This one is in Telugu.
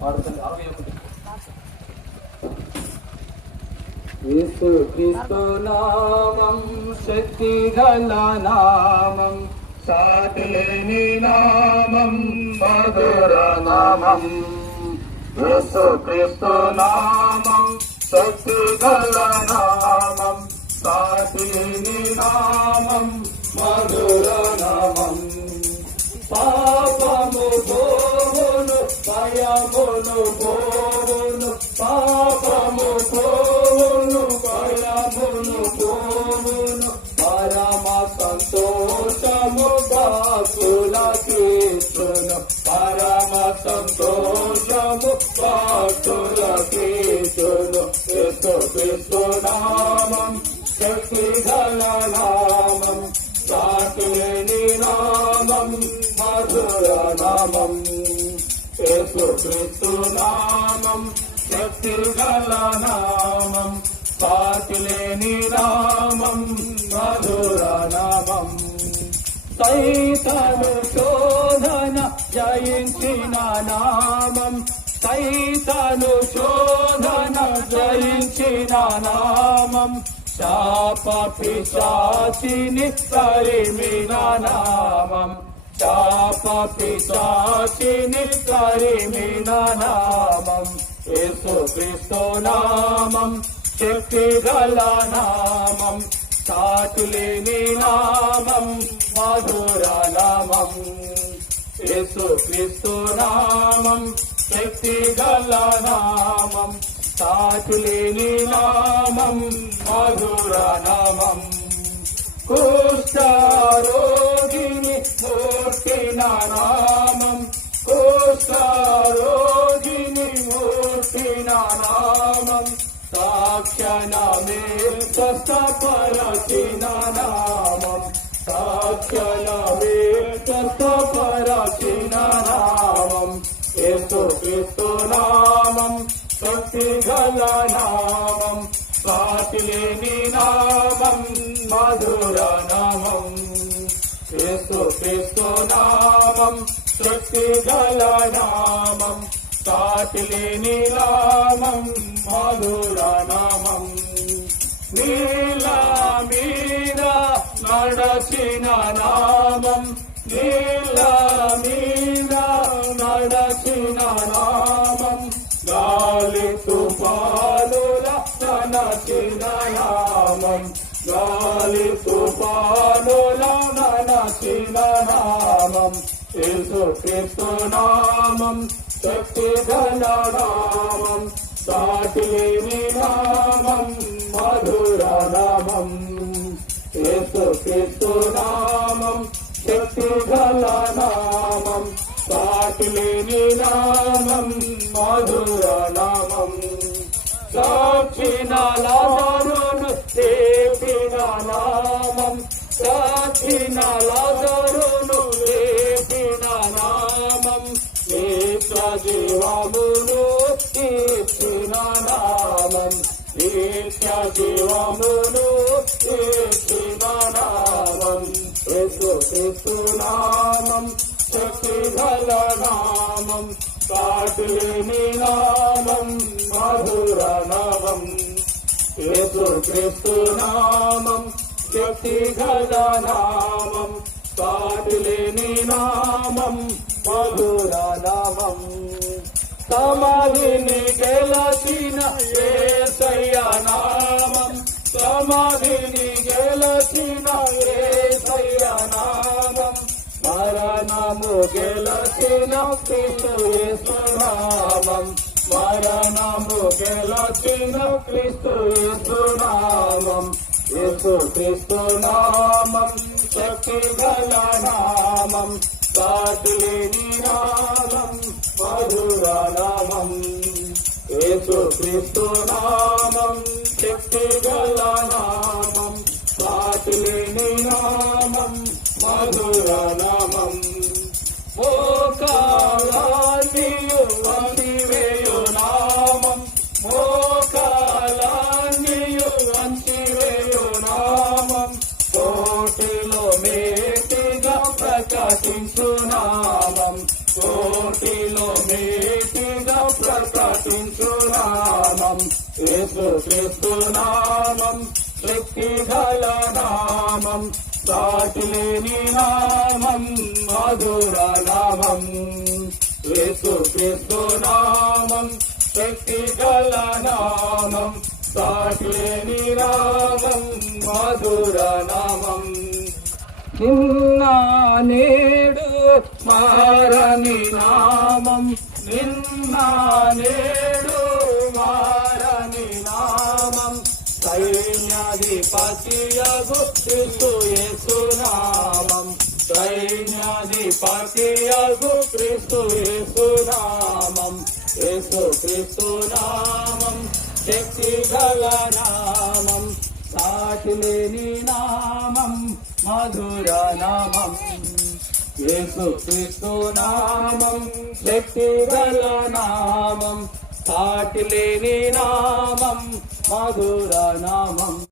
పాడుతుంది 61. యేసు క్రీస్తు నామం శక్తి గల నామం, సాటి లేని నామం, మధుర నామం. యేసు క్రీస్తు నామం శక్తి గల నామం, సాటి లేని నామం, మధుర నామం. పాపము పోవును, భయమును పోవును, పాపము పోవును, భయమును పోవును, పరమ సంతోషము భక్తులకిచ్చును, పరమ సంతోషము భక్తులకిచ్చును. యేసు క్రీస్తు నామం శక్తి గల నామం, సాటి లేని నామం, మధుర నామం. యేసు క్రీస్తు నామం శక్తి గల నామం, సాటి లేని నామం, మధుర నామం. సైతాను శోధన జయించిన నామం, సైతాను శోధన జయించిన నామం, శాప పిశాచిని తరిమిన నామం, శాప పిశాచిని తరిమిన నామం. యేసు క్రీస్తు నామం శక్తి గల నామం, సాటి లేని నామం, మధుర నామం. యేసు క్రీస్తు నామం శక్తి గల నామం, సాటి లేని నామం, మధుర నామం. కుష్ఠరోగిని మూర్తిన నామం, కుష్ఠరోగిని మూర్తిన నామం, సాక్షణమే స్వస్థపరచిన నామం, సాక్షణమే స్వస్థపరచిన నామం. యేసు క్రీస్తు నామం శక్తి గల నామం, సాటి లేని నామం, మధుర నామం. యేసు క్రీస్తు నామం శక్తి గల నామం, సాటి లేని నామం, మధుర నామం. నీల మీద నడచిన నామం, నీల మీద నడచిన నామం, గాలి తుఫానుల నడచిన నామం, గాలి తుఫానుల నడచిన నామం. యేసు క్రీస్తు నామం శక్తి గల నామం, సాటి లేని నామం, మధుర నామం. యేసు క్రీస్తు నామం శక్తి గల నామం, సాటి లేని నామం, మధుర నామం. సాక్షిన లాజరును లేపిన నామం, సాక్షిన లాజరును లేపిన నామం, నిత్య జీవమును ఇచ్చిన నామం, నిత్య జీవమును ఇచ్చిన నామం. యేసు క్రీస్తు నామం శక్తి గల నామం, సాటి లేని నామం, మధుర నామం. యేసు క్రీస్తు నామం శక్తి గల నామం, సాటి లేని నామం, మధుర నామం. సమాధిని గెలచిన యేసయ్య నామం, సమాధిని గెలచిన యేసయ్య నామం, మరణము గెలచిన క్రీస్తు యేసు నామం, మరణము గెలచిన క్రీస్తు యేసు నామం. యేసు క్రీస్తు నామం శక్తి గల నామం, సాటి లేని నామం, మధుర నామం. యేసు క్రీస్తు నామం శక్తి గల నామం, సాటి లేని నామం, మధుర నామం. మోకాలాన్నియు వంచివేయు నామం, మోకాలాన్నియు వంచివేయు నామం, కోటిలో మేటిగా ప్రకాశించు నామం, కోటిలో మేటిగా ప్రకటించు నామం యేసు క్రీస్తు నామం శక్తి గల నామం సాటి లేని నామం మధుర నామం యేసు క్రీస్తు నామం శక్తి గల నామం సాటి లేని నామం మధుర నామం నిన్న నేడు మారని నామం నిన్న నేడు మారని నామం సైన్యాధిపతియగు క్రీస్తు యేసు నామం సైన్యాధిపతియగు క్రీస్తు యేసు నామం యేసు క్రీస్తు నామం శక్తి గల నామం సాటి లేని నామం మధుర నామం యేసు క్రీస్తు నామం శక్తి గల నామం సాటి లేని నామం మధుర నామం